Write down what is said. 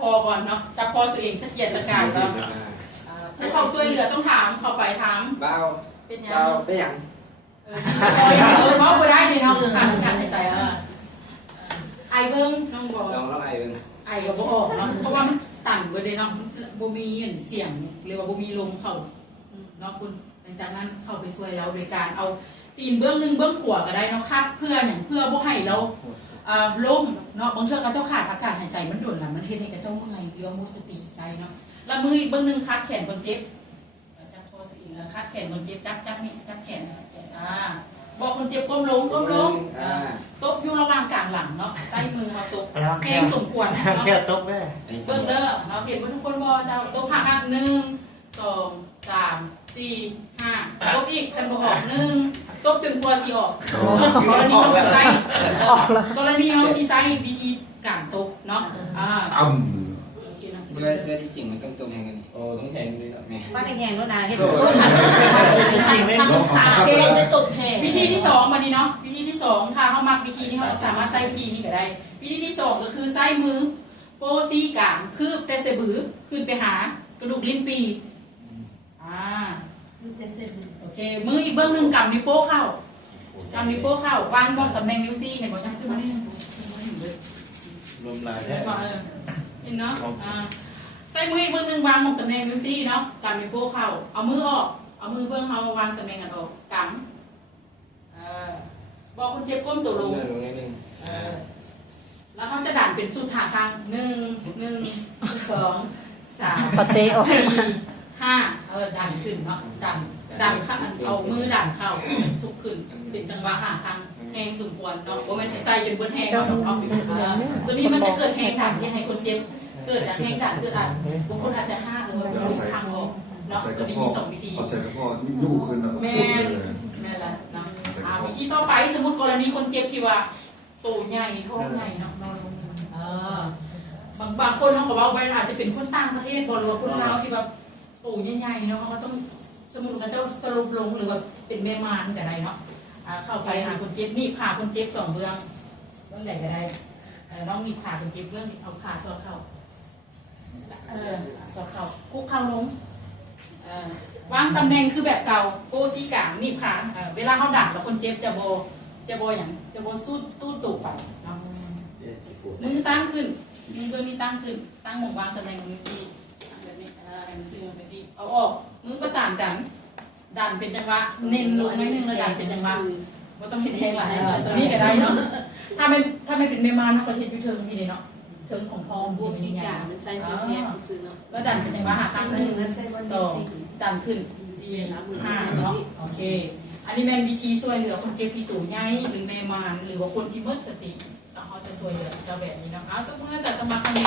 คอก่อนเนาะจับคอตัวเองถ้าเกียรติการก็ผู้เขาช่วยเหลือต้องถามเขาไปถามเบาเป็นยัง เบาได้ยังเพราะบ่ได้ดีเนาะขาดการหายใจแล้วไอเบิ้งน้องบอกลองไอเบิ้งไอก็บ่ออกเนาะเพราะว่ามันตันไปเลยเนาะมันบ่มีเสียงเรียกว่าบ่มีลมเข้าเนาะคุณหลังจากนั้นเข้าไปช่วยแล้วโดยการเอาตีนเบื้องหนึ่งเบื้องขวาก็ได้เนาะคัดเพื่ออย่างเพื่อบ่ให้เราล้มเนาะบางเทื่อกระเจ้าขาดอากาศหายใจมันด่วนละมันเฮ็ดให้กระเจ้าเมื่อยเรือหมดสติใจเนาะแล้วมืออีกเบื้องหนึ่งคัดแขนคนเจ็บจับคอตัวเองแล้วคัดแขนคนเจ็บจับนี่จับแขนบอกคนเจ็บก้มลงตบอยู่ระหว่างกลางหลังเนาะใส่มือมาตบแห้งสมควรเนาะแค่ตบได้เบื้องเด้อเนาะเห็นว่าทุกคนบอเจ้าตบหัก1 2 3 4 5ตบอีกคันบ่ออก1ตบจนกลัวสิออกกรณีเราใช้กรณีเราใช้วิธีการตบเนาะเมื่อที่จริงมันต้องตรงแหงกันนี่ต้องแหงเลยเนาะว่าแหงแล้วนะเห็นจริงๆไม่ต้องขาเก่งจะตบแหงวิธีที่2มาดีเนาะวิธีที่2ถ้าเขามักวิธีนี้เขาสามารถใช้วิธีนี้ก็ได้วิธีที่2ก็คือใช้มือโปซีกางคืบแต่เสบือขึ้นไปหากระดูกลิ้นปีโอเคมืออีกเบื้องหนึ่งกำนิ้วโป้เข้ากำนิ้วโป้เข้าวางบนตำแหน่งนิ้วซี่เห็นไหมยังขึ้นมานิดนึงลมลายได้เห็นเนาะใส่มืออีกเบื้องหนึ่งวางบนตำแหน่งนิ้วซี่เนาะกำนิ้วโป้เข้าเอามือออกเอามือเบื้องเขาวางตำแหน่งกันออกกำบอกคนเจ็บก้มตัวลงแล้วเขาจะดันเป็นสุดหาคาง1 2 3 4 5ดันขึ้นเนาะดันข้างเอามือดันเข้าสุกขึ้นเป็นจังหวะหาทางแหงสมควรเนาะเพราะมันจะใส่จนเบิดแหงเอาตัวนี้มันจะเกิดแหงดันที่ให้คนเจ็บเกิดจากแหงดันเกิดบางคนอาจจะ5หรือว่าทางออกเนาะตัวนี้มี2วิธีเอาใส่กระเพาะนี่ยู่ขึ้นนะแม่ละเนาะวิธีต่อไปสมมติกรณีคนเจ็บที่ว่าตูใหญ่ท้องใหญ่เนาะบางคนเขาบอกว่าอาจจะเป็นคนต่างประเทศบหรือว่าคนลาวที่แบบตูใหญ่ๆเนาะเขาก็ต้องสมมติเขาจะสรุปลงหรือว่าเป็นแม่มารแต่ไรเนาะเข้าไปหาคนเจ็บนี่ขาคนเจ็บ2เบื้องใหญ่ก็ได้น้องมีขาคนเจ็บเบื้องเอาขาสอดเข้าสอดเข้าคุกเข้าลงวางตำแหน่งคือแบบเก่าโปซีกางนี่ขาเวลาเขาดักแล้วคนเจ็บจะโบอย่างจะโบสู้ตู้ตูไปเนาะมือตั้งขึ้นมือเบื้องนี้ตั้งขึ้นตั้งมงวางตำแหน่งมือซีแบบนี้มือซีเอาออกมือประสานกันดันเป็นจังหวะเน้นลงนิดนึงแล้วดันเป็นจังหวะว่าต้องเห็นแทงหลายตัวนี้ก็ได้เนาะถ้าไม่เป็นเมมานเนาะก็เช็ดยูเทิร์นที่นี่เนาะเทิร์นของทองพวกที่กามันใส่เป็นแหงซื้อเนาะแล้วดันเป็นจังหวะหาข้าง1 2ดันขึ้น4 5เนาะโอเคอันนี้แม่วิธีช่วยเหลือคนเจ็บที่ตูใหญ่หรือแม่มานหรือว่าคนที่หมดสติแล้วเขาจะช่วยเหลือเจ้าแบบนี้เนาะเอาตัวเพื่อนจะมาคำนี้